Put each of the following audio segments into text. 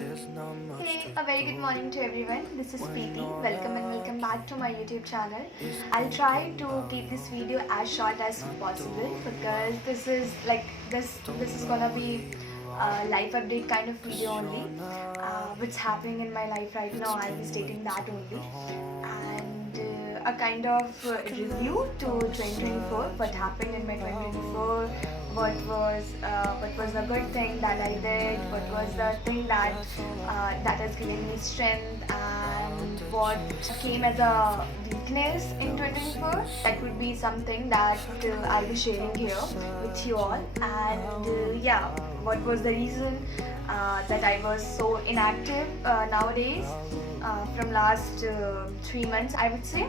Hey, a very good morning to everyone. This is Preeti. Welcome and welcome back to my YouTube channel. I'll try to keep this video as short as possible because this is gonna be a life update kind of video only. What's happening in my life right now, I'll be stating that only. And a kind of review to 2024, what happened in my 2024, what was the good thing that I did, what was the thing that has given me strength, and what came as a weakness in 2024. That would be something that I'll be sharing here with you all. And what was the reason that I was so inactive nowadays from last 3 months, I would say.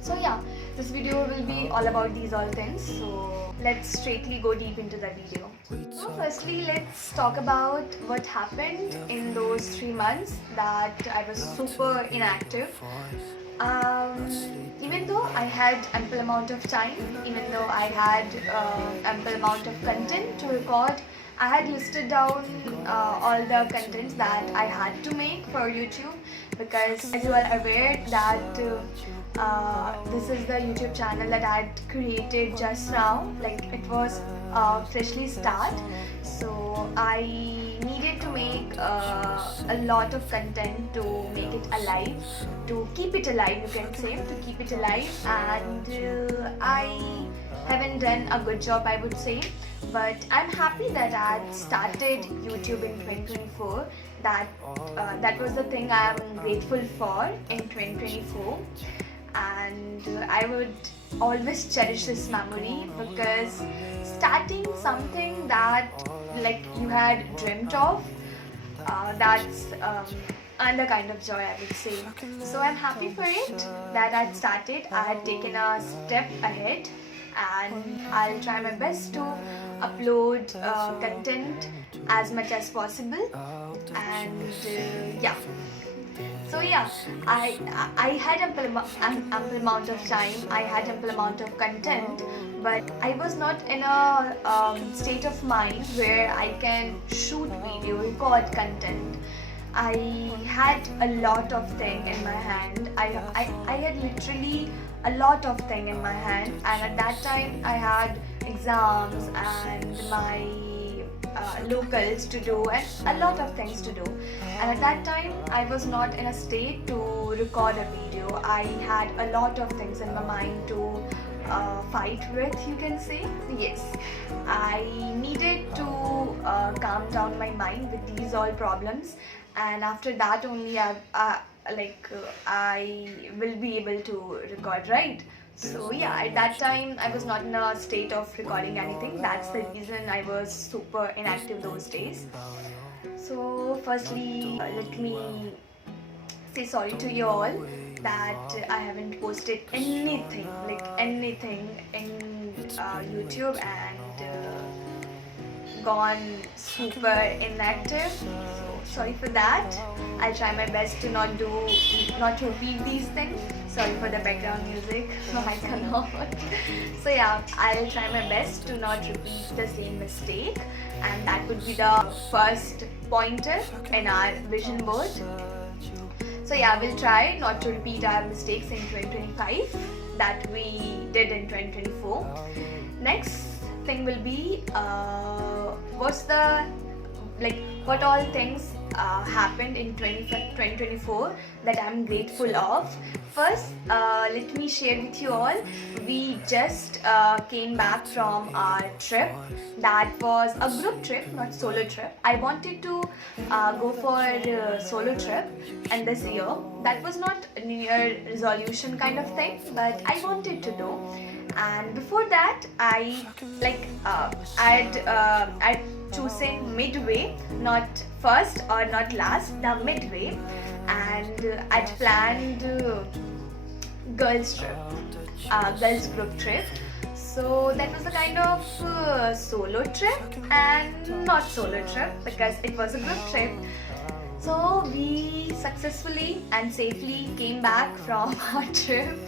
So yeah, this video will be all about these all things. So let's straightly go deep into the video. So firstly, let's talk about what happened in those 3 months that I was super inactive. Even though I had ample amount of time, even though I had ample amount of content to record, I had listed down all the contents that I had to make for YouTube, because as you are aware that this is the YouTube channel that I had created just now, like it was freshly start. So I needed to make a lot of content to make it alive, to keep it alive, you can say, to keep it alive. And I haven't done a good job, I would say, but I'm happy that I had started YouTube in 2024. That was the thing I am grateful for in 2024, and I would always cherish this memory, because starting something that like you had dreamt of, that's another kind of joy, I would say. So I'm happy for it that I'd started. I had taken a step ahead, and I'll try my best to upload content as much as possible. And so yeah, I had ample amount of time, I had ample amount of content, but I was not in a state of mind where I can shoot video, record content. I had a lot of thing in my hand. I had literally a lot of thing in my hand, and at that time I had exams and my locals to do and a lot of things to do. And at that time I was not in a state to record a video. I had a lot of things in my mind to fight with, you can say. Yes, I needed to calm down my mind with these all problems, and after that only I will be able to record, right? So yeah, at that time I was not in a state of recording anything. That's the reason I was super inactive those days. So firstly, let me say sorry to you all that I haven't posted anything, like anything in YouTube, and gone super inactive. So sorry for that. I'll try my best to not repeat these things. Sorry for the background music. I cannot. So yeah, I'll try my best to not repeat the same mistake, and that would be the first pointer in our vision board. So yeah, we'll try not to repeat our mistakes in 2025 that we did in 2024. Next thing will be what all things happened in 2024 that I'm grateful of. First, let me share with you all. We just came back from our trip. That was a group trip, not solo trip. I wanted to go for a solo trip, and this year that was not a New Year resolution kind of thing, but I wanted to do. And before that, I'd chosen midway, not first or not last, the midway, and I'd planned girls trip, girls group trip. So that was a kind of solo trip and not solo trip, because it was a group trip. So we successfully and safely came back from our trip.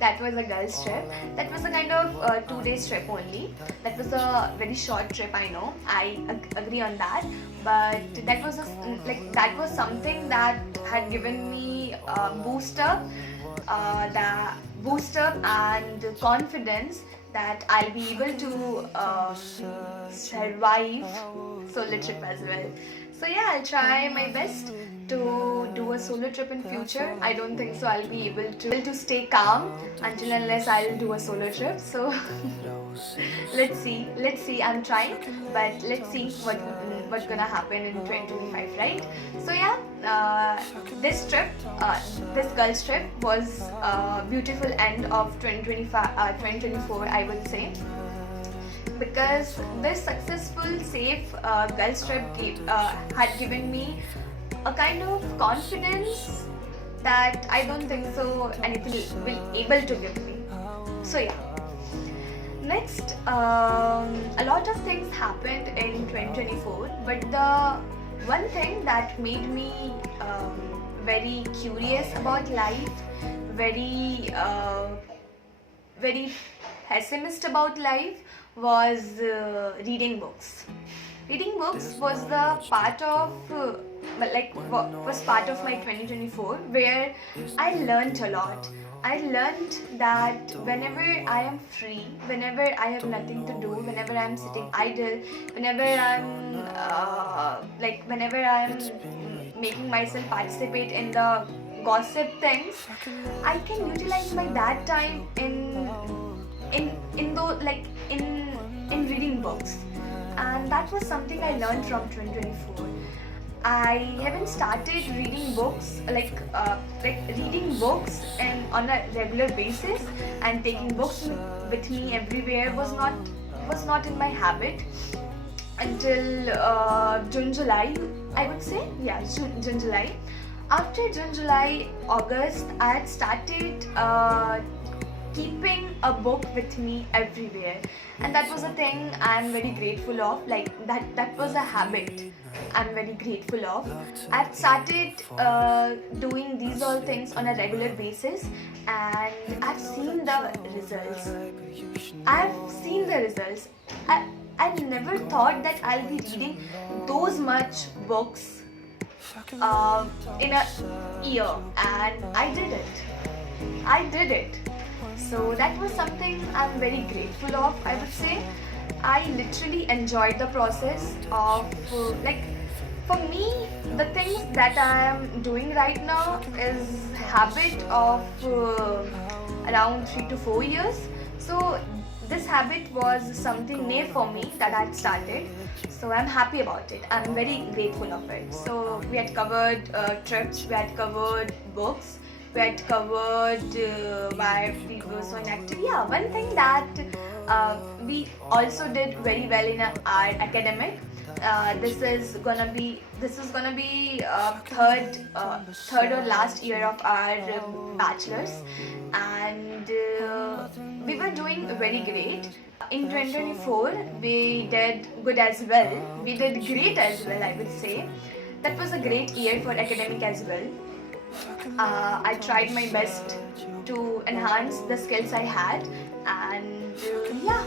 That was a girls' trip. That was a kind of 2 days trip only. That was a very short trip. I know. I agree on that. But that was that was something that had given me the boost up and confidence that I'll be able to survive solo trip as well. So yeah, I'll try my best to do a solo trip in future. I don't think so I'll be able to stay calm until unless I'll do a solo trip. So let's see. I'm trying, but let's see what's gonna happen in 2025, right? So yeah, this trip, this girls trip was a beautiful end of 2024, I would say, because this successful safe girls trip had given me a kind of confidence that I don't think so anything will able to give me. So yeah. Next, a lot of things happened in 2024, but the one thing that made me very curious about life, very pessimist about life, was reading books. Reading books was the part of was part of my 2024, where I learned a lot. I learned that whenever I am free, whenever I have nothing to do, whenever I am sitting idle, whenever I am making myself participate in the gossip things, I can utilize my that time in reading books, and that was something I learned from 2024. I haven't started reading books reading books and on a regular basis, and taking books with me everywhere was not in my habit until June July, I would say. Yeah, June July. After June July, August, I had started keeping a book with me everywhere, and that was a thing I'm very grateful of. Like that was a habit I'm very grateful of. I've started doing these all things on a regular basis, and I've seen the results. I never thought that I'll be reading those much books in a year, and I did it. So that was something I'm very grateful of, I would say. I literally enjoyed the process of for me, the things that I am doing right now is habit of around 3 to 4 years. So this habit was something new for me that I had started. So I'm happy about it. I'm very grateful of it. So we had covered trips, we had covered books, we had covered why we were so inactive. Yeah, one thing that we also did very well in our academic. This is gonna be third or last year of our bachelor's, and we were doing very great. In 2024, we did good as well. We did great as well, I would say. That was a great year for academic as well. I tried my best to enhance the skills I had, and yeah,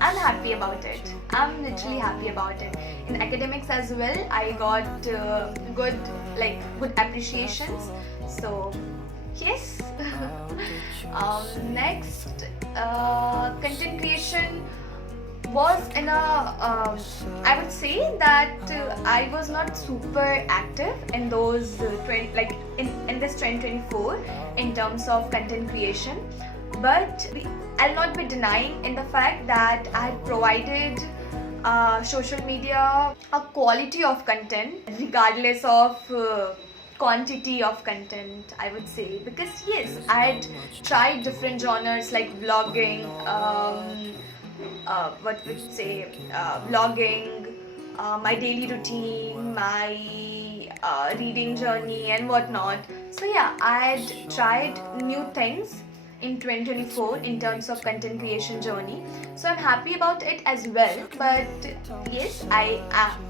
I'm happy about it. I'm literally happy about it. In academics as well, I got good appreciations. So yes. Next, content creation was in a I would say that I was not super active in those in this 2024 in terms of content creation, but I'll not be denying in the fact that I had provided social media a quality of content regardless of quantity of content, I would say, because yes, I had tried different genres like vlogging, vlogging, my daily routine, my reading journey and whatnot. So yeah, I had tried new things in 2024 in terms of content creation journey. So I'm happy about it as well. But yes, I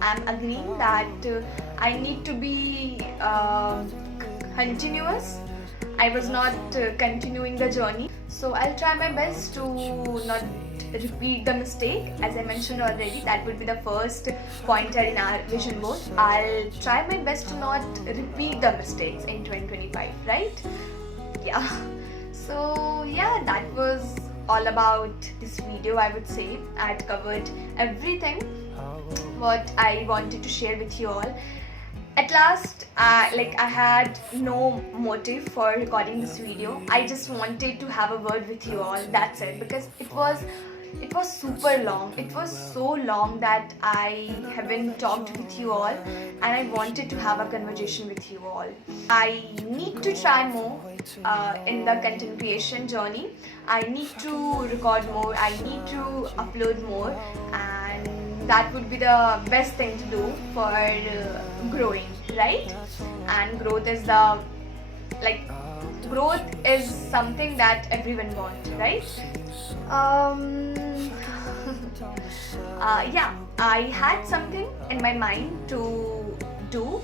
am agreeing that I need to be continuous I was not continuing the journey. So I'll try my best to not repeat the mistake. As I mentioned already, that would be the first pointer in our vision board. I'll try my best to not repeat the mistakes in 2025, right? Yeah. So yeah, that was all about this video. I would say I had covered everything what I wanted to share with you all. At last, I had no motive for recording this video. I just wanted to have a word with you all. That's it, because it was super long. It was so long that I haven't talked with you all, and I wanted to have a conversation with you all. I need to try more in the content creation journey. I need to record more. I need to upload more, and that would be the best thing to do for growing, right? And growth is something that everyone wants, right? Yeah, I had something in my mind to do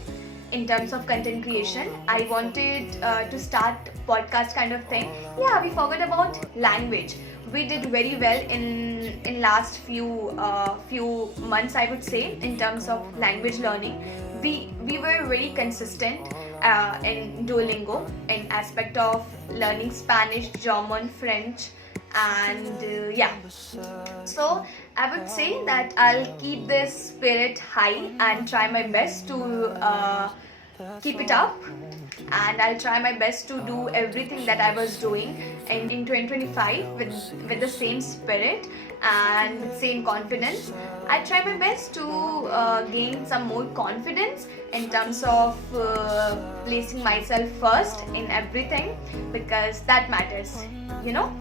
in terms of content creation. I wanted to start podcast kind of thing. Yeah, we forgot about language. We did very well in last few months, I would say, in terms of language learning. We were very consistent in Duolingo in aspect of learning Spanish, German, French, and yeah. So I would say that I'll keep this spirit high and try my best to keep it up, and I'll try my best to do everything that I was doing in 2025 with the same spirit and with same confidence. I try my best to gain some more confidence in terms of placing myself first in everything, because that matters, you know.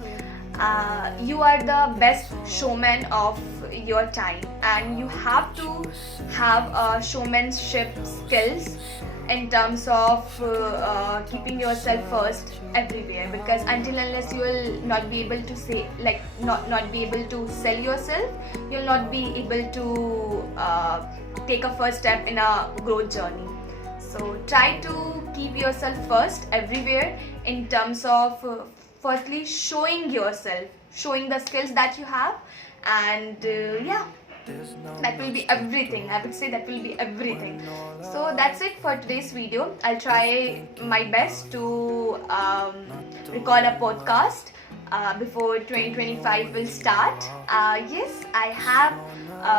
You are the best showman of your time, and you have to have showmanship skills in terms of keeping yourself first everywhere, because until unless you will not be able to say, like, not be able to sell yourself, you'll not be able to take a first step in a growth journey. So try to keep yourself first everywhere in terms of firstly showing yourself, showing the skills that you have, and yeah, that will be everything. I would say that will be everything. So that's it for today's video. I'll try my best to record a podcast before 2025 will start. Yes, I have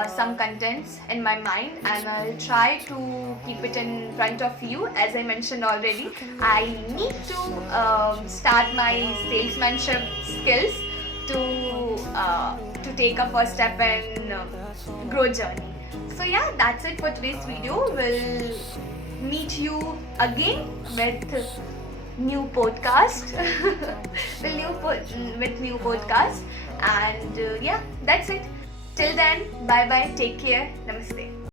some contents in my mind, and I'll try to keep it in front of you. As I mentioned already, I need to start my salesmanship skills to take a first step in growth journey. So yeah, that's it for today's video. We'll meet you again with new podcast with new podcast, and yeah, that's it. Till then, bye bye, take care, namaste.